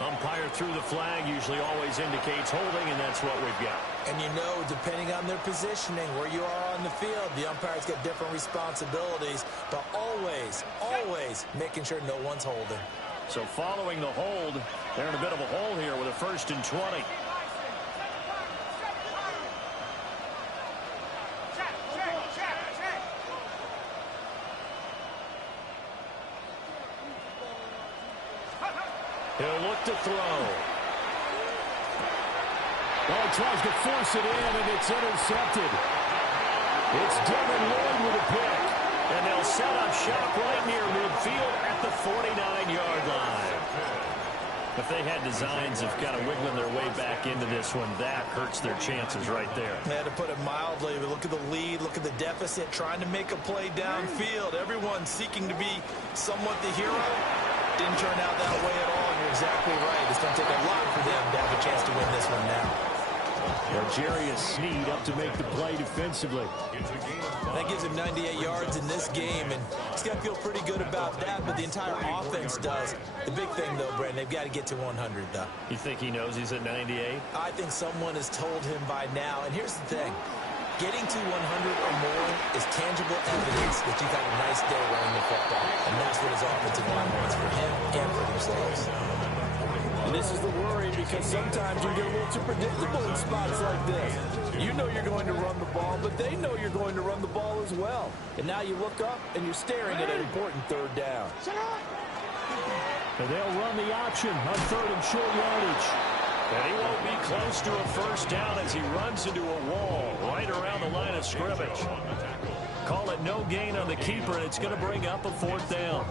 Umpire threw the flag, usually always indicates holding, and that's what we've got. And you know, depending on their positioning, where you are on the field, the umpire's got different responsibilities, but always, always making sure no one's holding. So following the hold, they're in a bit of a hole here with a 1st and 20. to throw. Well, he tries to force it in, and it's intercepted. It's Devin Lloyd with a pick. And they'll set up shop right near midfield at the 49-yard line. If they had designs of kind of wiggling their way back into this one, that hurts their chances right there. Yeah, to put it mildly, but look at the lead, look at the deficit, trying to make a play downfield. Everyone seeking to be somewhat the hero. Didn't turn out that way at all, and you're exactly right. It's going to take a lot for them to have a chance to win this one now. Jarius Sneed up to make the play defensively. That gives him 98 yards in this game, and he's got to feel pretty good about that, but the entire offense does. The big thing, though, Brandon, they've got to get to 100, though. You think he knows he's at 98? I think someone has told him by now, and here's the thing. Getting to 100 or more is tangible evidence that you've had a nice day running the football, and that's what his offensive line wants for him and for themselves. And this is the worry, because sometimes you get a little too predictable in spots like this. You know you're going to run the ball, but they know you're going to run the ball as well. And now you look up, and you're staring at an important third down. And they'll run the option on third and short yardage. And he won't be close to a first down as he runs into a wall right around the line of scrimmage. Call it no gain on the keeper, and it's going to bring up a fourth down.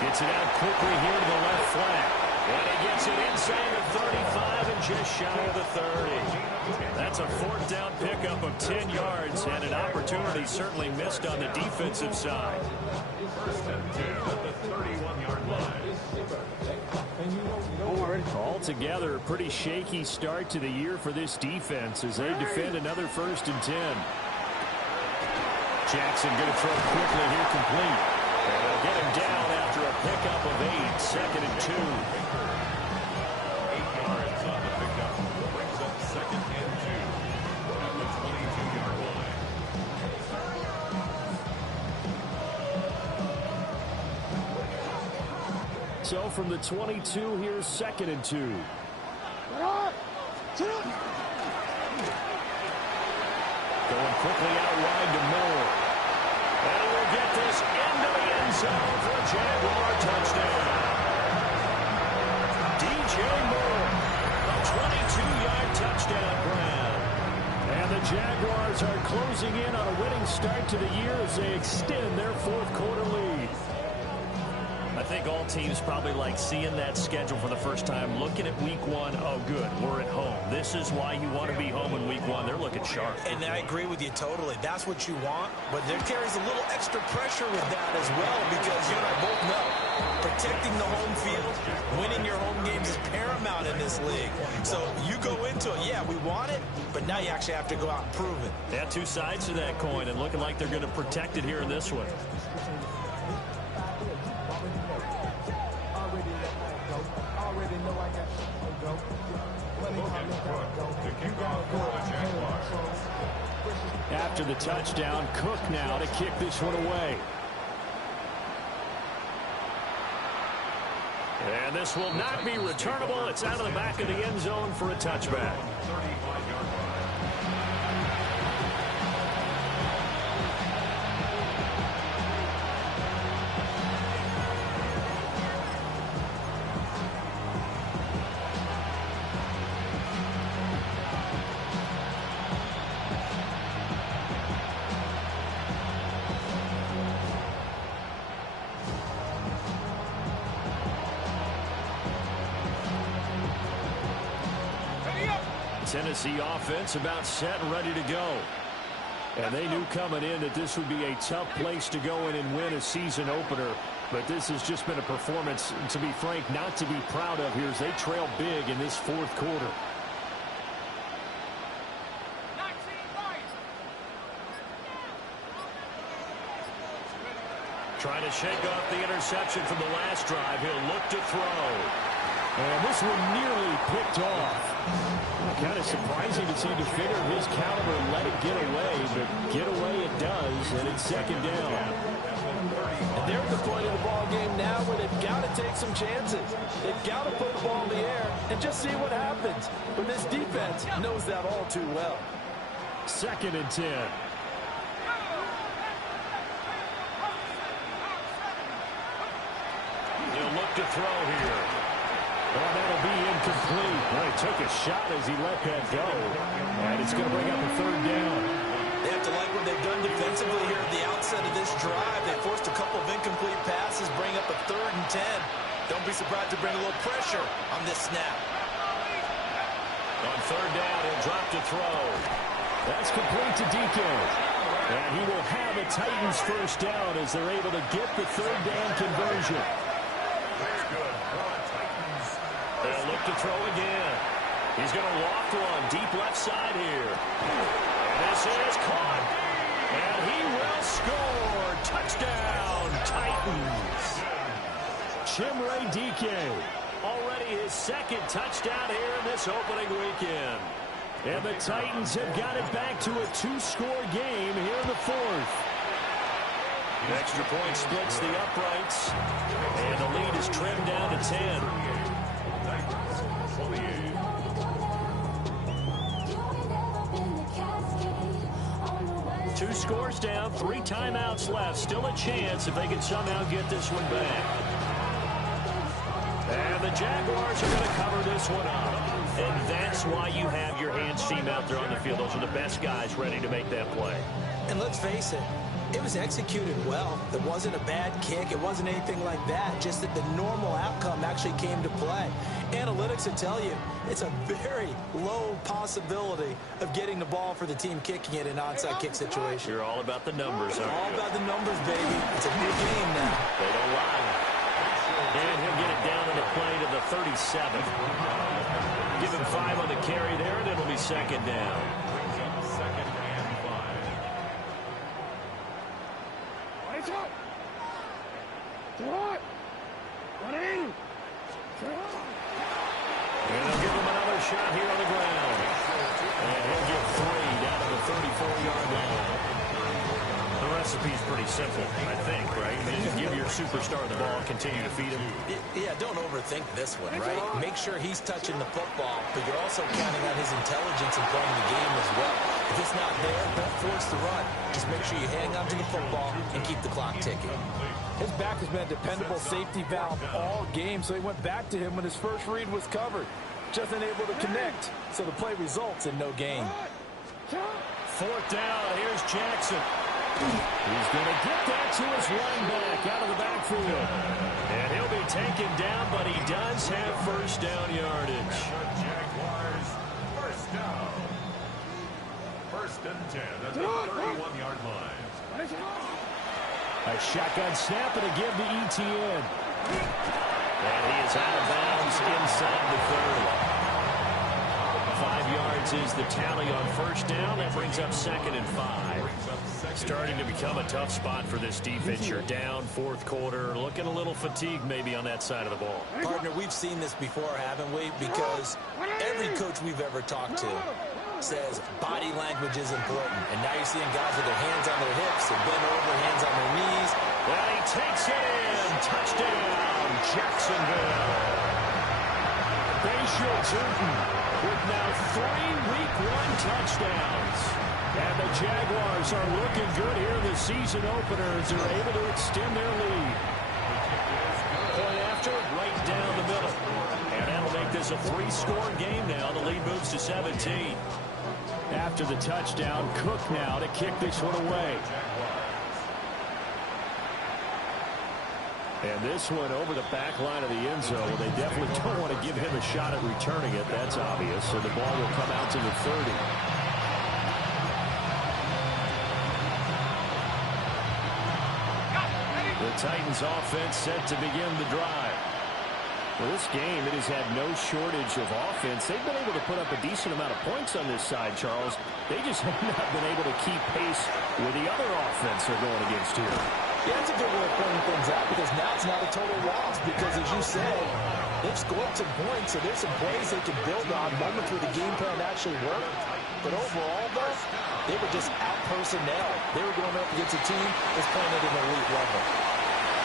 Gets it out quickly here to the left flat. And he gets it inside the 35 and just shy of the 30. That's a fourth down pickup of 10 yards, and an opportunity certainly missed on the defensive side. First and 10 at the 31-yard line. Altogether, a pretty shaky start to the year for this defense as they defend another first and 10. Jackson going to throw quickly here, complete. And they'll get him down after a pickup of 8, second and 2. 8 yards on the pickup. Brings up second and 2 at the 22-yard line. So from the 22, here's second and 2. Going quickly out wide to Moore. And he will get this into the end zone for a Jaguar touchdown. DJ Moore, a 22-yard touchdown grab. And the Jaguars are closing in on a winning start to the year as they extend their fourth quarter lead. I think all teams probably like seeing that schedule for the first time, looking at week one. Oh, good, we're at home. This is why you want to be home in week one. They're looking sharp. And I agree with you totally. That's what you want, but there carries a little extra pressure with that as well, because you and I both know protecting the home field, winning your home games is paramount in this league. So you go into it, yeah, we want it, but now you actually have to go out and prove it. Yeah, two sides to that coin, and looking like they're going to protect it here in this one. After the touchdown, Cook now to kick this one away. And this will not be returnable. It's out of the back of the end zone for a touchback. 35-yard line. Tennessee offense about set and ready to go. And they knew coming in that this would be a tough place to go in and win a season opener. But this has just been a performance, to be frank, not to be proud of here as they trail big in this fourth quarter. Trying to shake off the interception from the last drive. He'll look to throw. And this one nearly picked off. Kind of surprising to see a defender of his caliber let it get away, but get away it does, and it's second down. They're at the point of the ball game now where they've got to take some chances. They've got to put the ball in the air and just see what happens. But this defense knows that all too well. 2nd and 10. He'll look to throw here. Oh, that'll be incomplete. Well, he took a shot as he let that go. And it's going to bring up a 3rd down. They have to like what they've done defensively here at the outset of this drive. They forced a couple of incomplete passes, bring up a 3rd and 10. Don't be surprised to bring a little pressure on this snap. On 3rd down, he'll drop to throw. That's complete to DK. And he will have a Titans 1st down as they're able to get the 3rd down conversion. That's good. Titans. They'll look to throw again. He's going to loft one deep left side here. This is caught. And he will score. Touchdown, Titans. Chimere Dike. Already his 2nd touchdown here in this opening weekend. And the Titans have got it back to a 2-score game here in the 4th. Extra point splits the uprights. And the lead is trimmed down to 10. 2 scores down, 3 timeouts left. Still a chance if they can somehow get this one back. And the Jaguars are going to cover this one up. And that's why you have your hands team out there on the field. Those are the best guys ready to make that play. And let's face it, it was executed well. It wasn't a bad kick. It wasn't anything like that. Just that the normal outcome actually came to play. Analytics will tell you it's a very low possibility of getting the ball for the team kicking it in an onside kick situation. You're all about the numbers, aren't you? All about the numbers, baby. It's a new game now. They don't lie. And he'll get it down on the play to the 37. Give him 5 on the carry there, and it'll be 2nd down. And they'll give him another shot here on the ground. And he'll get 3 down to the 34-yard line. The recipe's pretty simple, I think, right? Just give your superstar the ball, continue to feed him. Yeah, don't overthink this one, right? Make sure he's touching the football, but you're also counting on his intelligence in playing the game as well. If it's not there, don't force the run. Just make sure you hang on to the football and keep the clock ticking. His back has been a dependable safety valve all game, so he went back to him when his first read was covered. Just unable to connect, so the play results in no gain. 4th down, here's Jackson. He's going to get that to his running back out of the backfield. And he'll be taken down, but he does have 1st down yardage. Jaguars, 1st down. 1st and 10 at the 31-yard line. A shotgun snap and a give to ETN. And he is out of bounds inside the 30. 5 yards is the tally on 1st down. That brings up 2nd and 5. Starting to become a tough spot for this defense. You're down 4th quarter. Looking a little fatigued maybe on that side of the ball. Partner, we've seen this before, haven't we? Because every coach we've ever talked to says body language is important. And now you're seeing guys with their hands on their hips and bent over, hands on their knees. And he takes it in. Touchdown, Jacksonville. Bayshore Turton with now 3 Week 1 touchdowns. And the Jaguars are looking good here in the season opener as they're able to extend their lead. Point after, right down the middle. And that'll make this a 3-score game now. The lead moves to 17. After the touchdown, Cook now to kick this one away. And this one over the back line of the end zone. Well, they definitely don't want to give him a shot at returning it. That's obvious. So the ball will come out to the 30. The Titans offense set to begin the drive. Well, this game, it has had no shortage of offense. They've been able to put up a decent amount of points on this side, Charles. They just have not been able to keep pace with the other offense they're going against here. Yeah, that's a good way of pointing things out because now it's not a total loss because, as you said, they've scored some points, so there's some plays they can build on, moments where the game plan actually worked. But overall, though, they were just out-personnel. They were going up against a team that's playing at an elite level.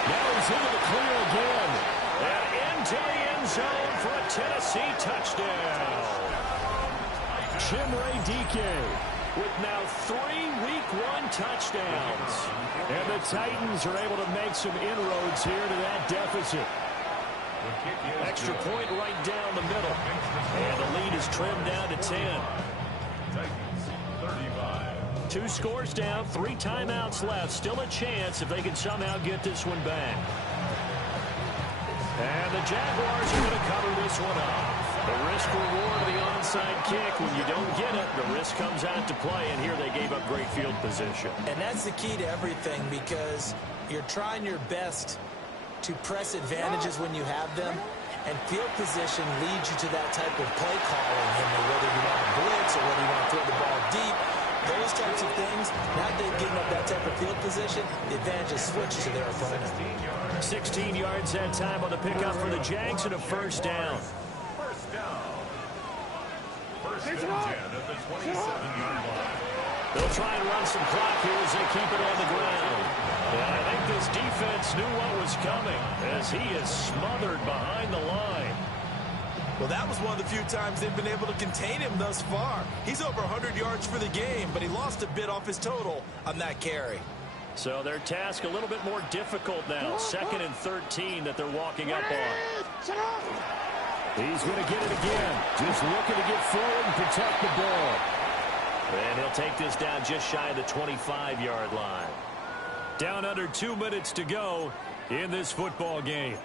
Now he's into the clear again. And into the end zone for a Tennessee touchdown. Chimere Dike with now 3 Week 1 touchdowns. And the Titans are able to make some inroads here to that deficit. Extra point right down the middle. And the lead is trimmed down to 10. Titans 35. 2 scores down, 3 timeouts left. Still a chance if they can somehow get this one back. And the Jaguars are going to cover this one up. The risk reward of the onside kick. When you don't get it, the risk comes out to play. And here they gave up great field position. And that's the key to everything, because you're trying your best to press advantages when you have them, and field position leads you to that type of play calling, whether you want to blitz or whether you want to throw the ball deep. Those types of things, now they've given up that type of field position, the advantage is switched to their opponent. 16 yards that time on the pickup for the Jags and a first down. First down. First and 10 at the 27-yard line. They'll try and run some clock here as they keep it on the ground. And I think this defense knew what was coming as he is smothered behind the line. Well, that was one of the few times they've been able to contain him thus far. He's over 100 yards for the game, but he lost a bit off his total on that carry. So their task a little bit more difficult now. 2nd and 13 that they're walking up on. He's going to get it again. Just looking to get forward and protect the ball. And he'll take this down just shy of the 25-yard line. Down under 2 minutes to go in this football game.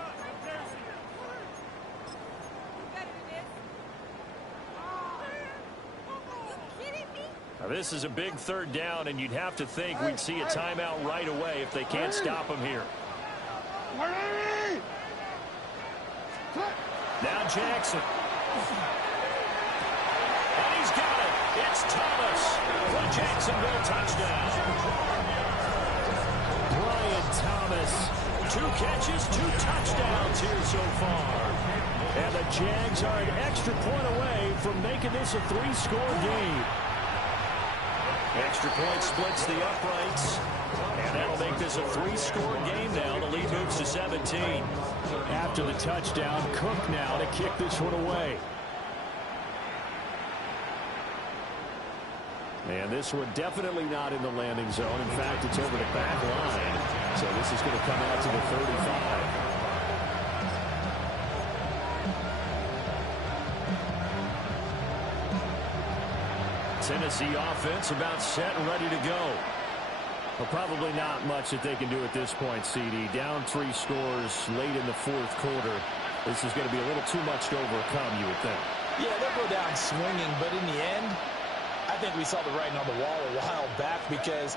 Now, this is a big 3rd down, and you'd have to think we'd see a timeout right away if they can't stop him here. Now Jackson. And he's got it. It's Thomas for a Jacksonville touchdown. Brian Thomas. 2 catches, 2 touchdowns here so far. And the Jags are an extra point away from making this a 3-score game. Extra point splits the uprights. And that'll make this a 3-score game now. The lead moves to 17. After the touchdown, Cook now to kick this one away. And this one definitely not in the landing zone. In fact, it's over the back line. So this is going to come out to the 35. Tennessee offense about set and ready to go. Well, probably not much that they can do at this point, CD. Down 3 scores late in the 4th quarter. This is going to be a little too much to overcome, you would think. Yeah, they'll go down swinging, but in the end, I think we saw the writing on the wall a while back, because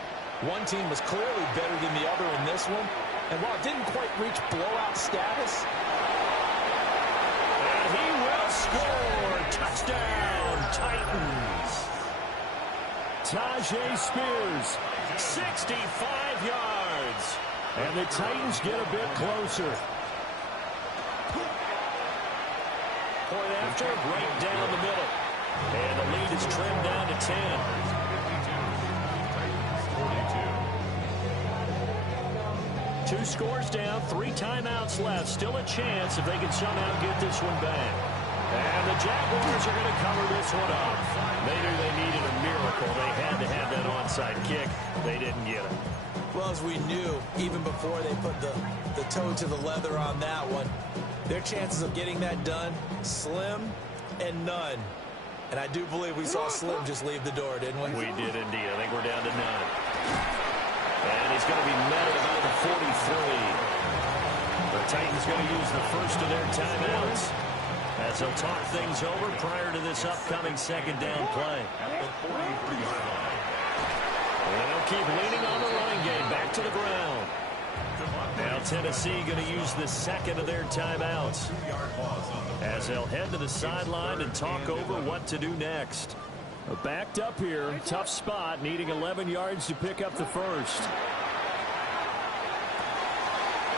one team was clearly better than the other in this one. And while it didn't quite reach blowout status, and he will score. Touchdown, Titans. Tajay Spears, 65 yards. And the Titans get a bit closer. Point after, right down the middle. And the lead is trimmed down to 10. 2 scores down, 3 timeouts left. Still a chance if they can somehow get this one back. And the Jaguars are going to cover this one up. They knew they needed a miracle. They had to have that onside kick. They didn't get it. well, as we knew, even before they put the toe to the leather on that one, their chances of getting that done, slim and none. And I do believe we saw Slim just leave the door, didn't we? We did indeed. I think we're down to none. And he's going to be met at about the 43. The Titans going to use the first of their timeouts as they'll talk things over prior to this upcoming second down play. And they'll keep leaning on the running game back to the ground. Now Tennessee going to use the second of their timeouts as they'll head to the sideline and talk over what to do next. Backed up here, tough spot, needing 11 yards to pick up the first.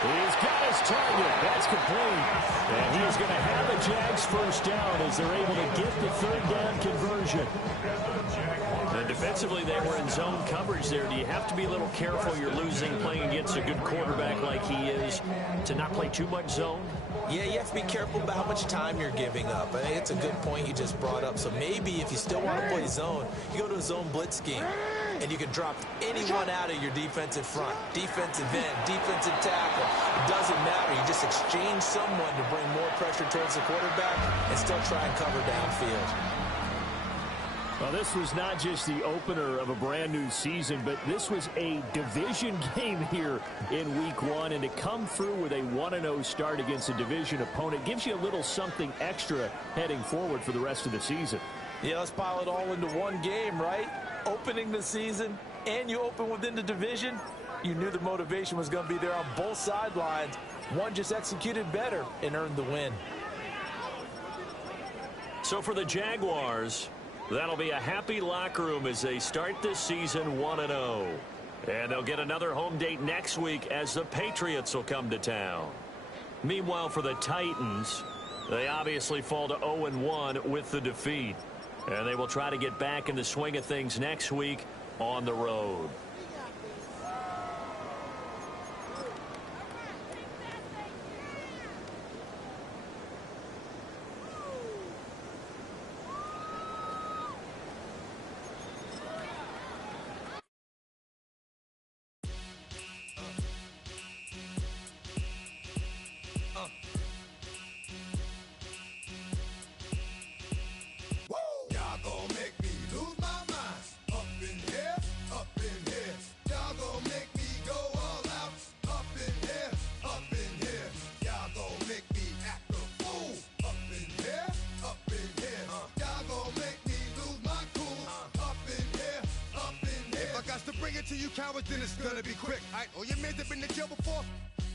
He's got his target. That's complete. And he is going to have the Jags first down as they're able to get the third down conversion. And defensively, they were in zone coverage there. Do you have to be a little careful? You're losing playing against a good quarterback like he is to not play too much zone? Yeah, you have to be careful about how much time you're giving up. I think it's a good point you just brought up. So maybe if you still want to play zone, you go to a zone blitz scheme. And you can drop anyone out of your defensive front, defensive end, defensive tackle. It doesn't matter. You just exchange someone to bring more pressure towards the quarterback and still try and cover downfield. Well, this was not just the opener of a brand new season, but this was a division game here in week 1. And to come through with a 1-0 start against a division opponent gives you a little something extra heading forward for the rest of the season. Yeah, let's pile it all into one game, right? Opening the season, and you open within the division. You knew the motivation was going to be there on both sidelines. One just executed better and earned the win. So for the Jaguars, that'll be a happy locker room as they start this season 1-0. And they'll get another home date next week as the Patriots will come to town. Meanwhile, for the Titans, they obviously fall to 0-1 with the defeat. And they will try to get back in the swing of things next week on the road. To you cowards, then it's gonna be quick. Alright, all your men have been to jail before.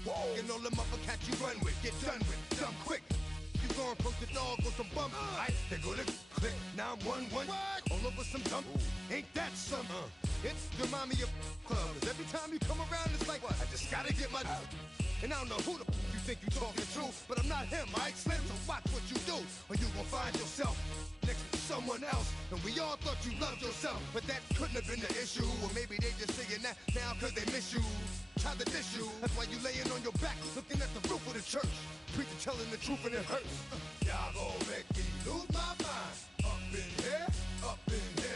Whoa, and all them uppercats you run with, get done with, done quick. You gonna approach the dog with some bump, alright? They're gonna click. Now I'm 1-1, all over some dump. Ain't that some? It's remind me of clubs. Every time you come around, it's like I just gotta get my. And I don't know who the you think you talking to, but I'm not him, alright? Slim, so watch what you do, or you gon' find yourself next to someone else. And we all thought you loved yourself, but that couldn't have been the issue. Or maybe they just saying that now cause they miss you. Tried to diss you, that's why you laying on your back, looking at the roof of the church. Preacher telling the truth and it hurts. Y'all gon' make me lose my mind. Up in here, up in here.